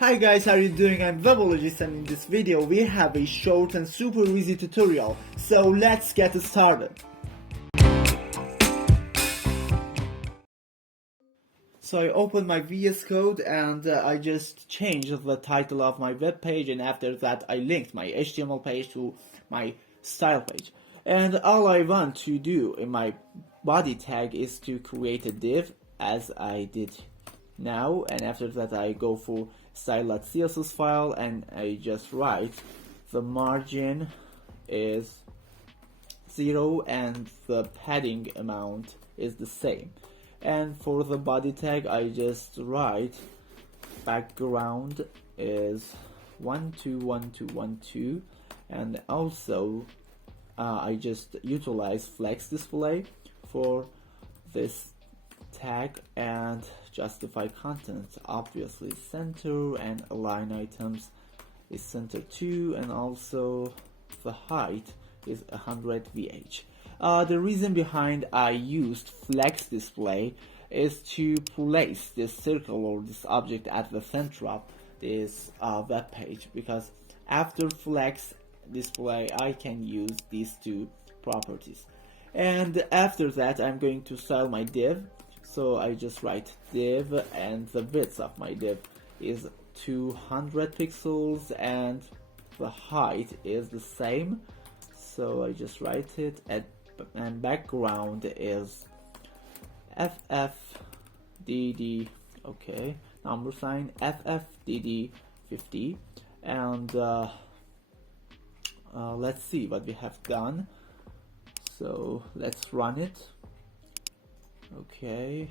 Hi guys, how are you doing? I'm Webologist, and in this video we have a short and super easy tutorial. So let's get started. So I opened my VS Code and I just changed the title of my web page, and after that I linked my HTML page to my style page. And all I want to do in my body tag is to create a div as I did now, and after that I go for style.css file and I just write the margin is 0 and the padding amount is the same. And for the body tag I just write background is 121212, and also I just utilize flex display for this tag, and justify content obviously center, and align items is center too, and also the height is 100 VH. The reason behind I used flex display is to place this circle or this object at the center of this web page, because after flex display I can use these two properties. And after that I'm going to style my div. So I just write div, and the width of my div is 200 pixels and the height is the same. So I just write it, and background is ffdd, okay, number sign ffdd50, and let's see what we have done. So let's run it. Okay,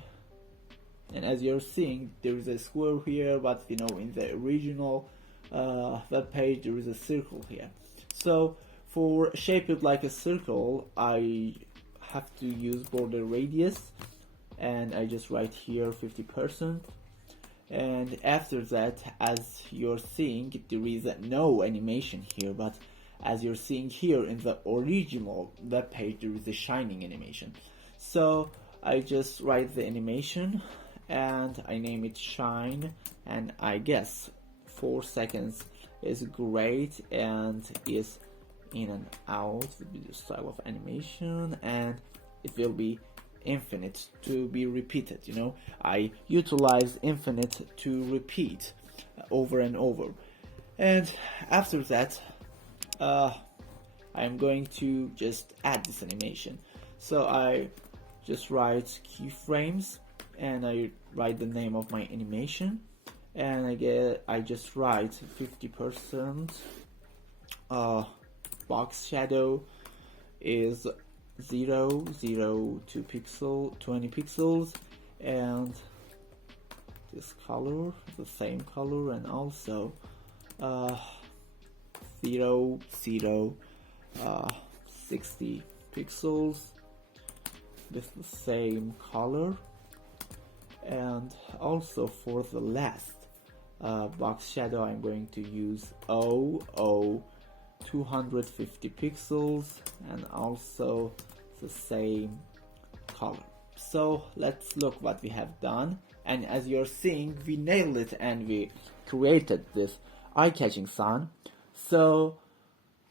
and as you're seeing there is a square here, but in the original web page there is a circle here. So for shape it like a circle I have to use border radius, and I just write here 50%. And after that, as you're seeing, there is no animation here, but as you're seeing here in the original web page there is a shining animation. So I just write the animation and I name it shine, and I guess 4 seconds is great and is in and out will be the style of animation, and it will be infinite to be repeated. I utilize infinite to repeat over and over. And after that I'm going to just add this animation. So I just write keyframes and I write the name of my animation, and I just write 50%. Box shadow is 0, 0, 2 pixel, 20 pixels, and this color, the same color, and also 0, 0, 60 pixels with the same color. And also for the last box shadow I'm going to use 250 pixels and also the same color. So let's look what we have done, and as you're seeing we nailed it and we created this eye-catching sun. So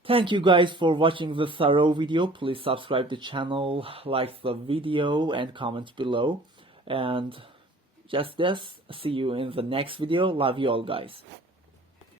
thank you guys for watching this thorough video. Please subscribe the channel, like the video, and comment below. And just this, see you in the next video. Love you all guys.